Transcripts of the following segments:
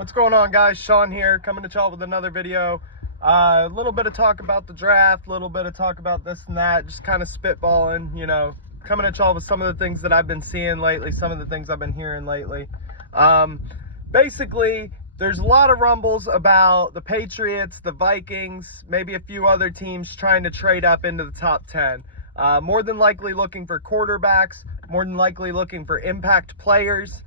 What's going on, guys? Sean here, coming to y'all with another video. A little bit of talk about the draft, a little bit of talk about this and that, just kind of spitballing, coming at y'all with some of the things that I've been seeing lately, some of the things I've been hearing lately. Basically, there's a lot of rumbles about the Patriots, the Vikings, maybe a few other teams trying to trade up into the top 10. More than likely looking for quarterbacks, more than likely looking for impact players.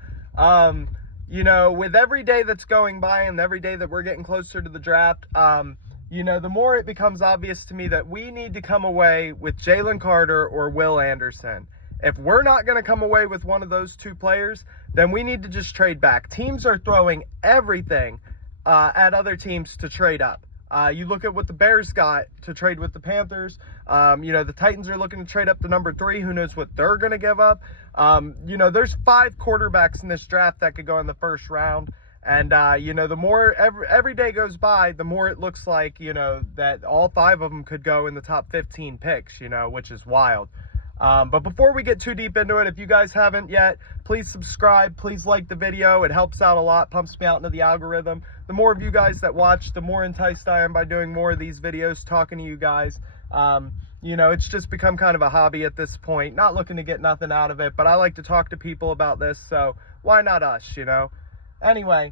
With every day that's going by and every day that we're getting closer to the draft, the more it becomes obvious to me that we need to come away with Jalen Carter or Will Anderson. If we're not going to come away with one of those two players, then we need to just trade back. Teams are throwing everything at other teams to trade up. You look at what the Bears got to trade with the Panthers. The Titans are looking to trade up to number 3. Who knows what they're going to give up? There's 5 quarterbacks in this draft that could go in the first round. And, the more every day goes by, the more it looks like, that all 5 of them could go in the top 15 picks, which is wild. But before we get too deep into it, if you guys haven't yet, please subscribe, please like the video. It helps out a lot, pumps me out into the algorithm. The more of you guys that watch, the more enticed I am by doing more of these videos, talking to you guys. It's just become kind of a hobby at this point, not looking to get nothing out of it, but I like to talk to people about this, so why not us, Anyway,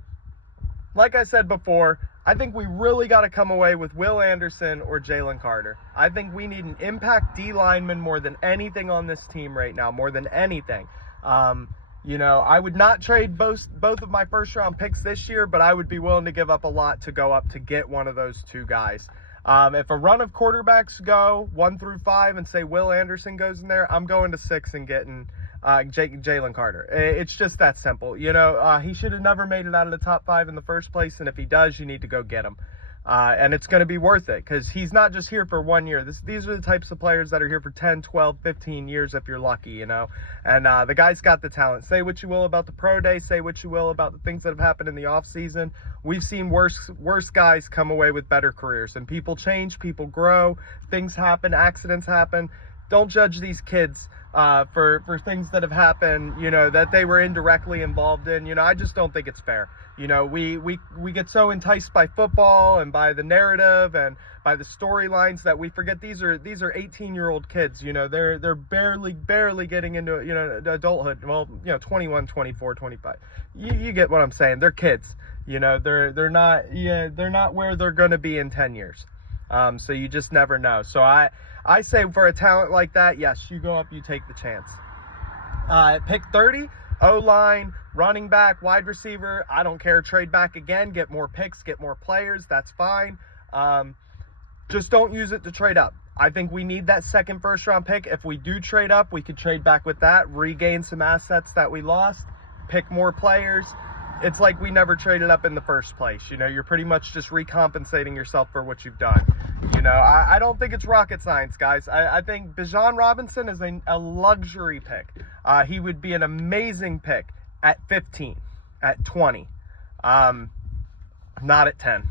like I said before, I think we really got to come away with Will Anderson or Jalen Carter. I think we need an impact D lineman more than anything on this team right now, more than anything. I would not trade both of my first round picks this year, but I would be willing to give up a lot to go up to get one of those two guys. If a run of quarterbacks go 1 through 5 and say Will Anderson goes in there, I'm going to 6 and getting Jalen Carter. It's just that simple. He should have never made it out of the top 5 in the first place, and if he does, you need to go get him. And it's going to be worth it because he's not just here for 1 year. These are the types of players that are here for 10, 12, 15 years if you're lucky, and the guy's got the talent. Say what you will about the pro day, say what you will about the things that have happened in the off season. We've seen worse guys come away with better careers, and people change, people grow, things happen, accidents happen. Don't judge these kids for things that have happened, that they were indirectly involved in. I just don't think it's fair. We get so enticed by football and by the narrative and by the storylines that we forget these are 18-year-old kids. They're barely getting into adulthood. Well, 21, 24, 25. You get what I'm saying. They're kids. They're not where they're going to be in 10 years. So you just never know. So I say for a talent like that, yes, you go up, you take the chance. Pick 30, O-line, running back, wide receiver, I don't care. Trade back again, get more picks, get more players, that's fine. Just don't use it to trade up. I think we need that second first round pick. If we do trade up, we could trade back with that, regain some assets that we lost, pick more players. It's like we never traded up in the first place. You're pretty much just recompensating yourself for what you've done. I don't think it's rocket science, guys. I think Bijan Robinson is a luxury pick. He would be an amazing pick at 15, at 20, not at 10,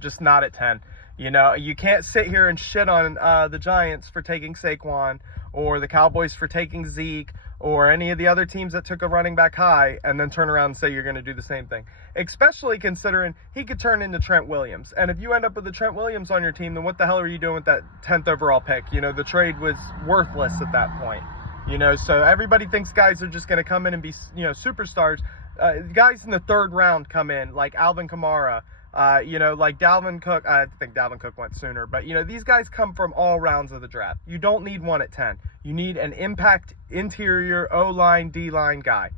just not at 10. You can't sit here and shit on the Giants for taking Saquon or the Cowboys for taking Zeke or any of the other teams that took a running back high and then turn around and say you're going to do the same thing. Especially considering he could turn into Trent Williams. And if you end up with a Trent Williams on your team, then what the hell are you doing with that 10th overall pick? The trade was worthless at that point. So everybody thinks guys are just going to come in and be, superstars. Guys in the 3rd round come in, like Alvin Kamara, like Dalvin Cook. I think Dalvin Cook went sooner, but these guys come from all rounds of the draft. You don't need one at 10. You need an impact interior O-line, D-line guy.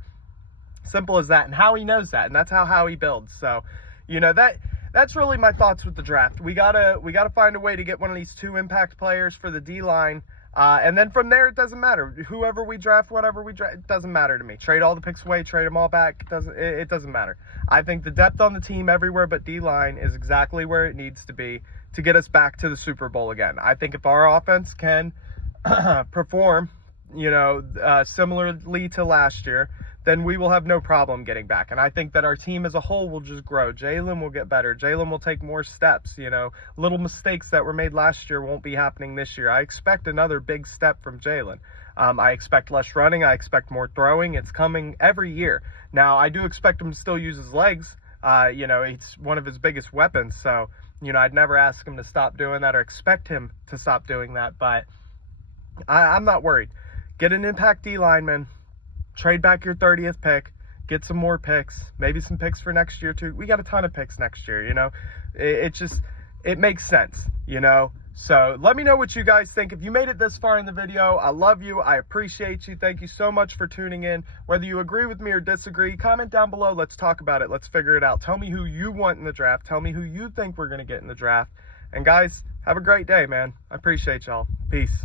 Simple as that. And Howie knows that, and that's how Howie builds. So, that's really my thoughts with the draft. We gotta find a way to get one of these 2 impact players for the D-line. And then from there, it doesn't matter. Whoever we draft, whatever we draft, it doesn't matter to me. Trade all the picks away, trade them all back. It doesn't matter. I think the depth on the team everywhere but D-line is exactly where it needs to be to get us back to the Super Bowl again. I think if our offense can perform, similarly to last year, then we will have no problem getting back. And I think that our team as a whole will just grow. Jalen will get better. Jalen will take more steps. Little mistakes that were made last year won't be happening this year. I expect another big step from Jalen. I expect less running. I expect more throwing. It's coming every year. Now, I do expect him to still use his legs. You know, it's one of his biggest weapons. So, you know, I'd never ask him to stop doing that or expect him to stop doing that. But I'm not worried. Get an impact D lineman, trade back your 30th pick, get some more picks, maybe some picks for next year too. We got a ton of picks next year, you know. It makes sense, you know. So let me know what you guys think. If you made it this far in the video, I love you. I appreciate you. Thank you so much for tuning in. Whether you agree with me or disagree, comment down below. Let's talk about it. Let's figure it out. Tell me who you want in the draft. Tell me who you think we're going to get in the draft. And guys, have a great day, man. I appreciate y'all. Peace.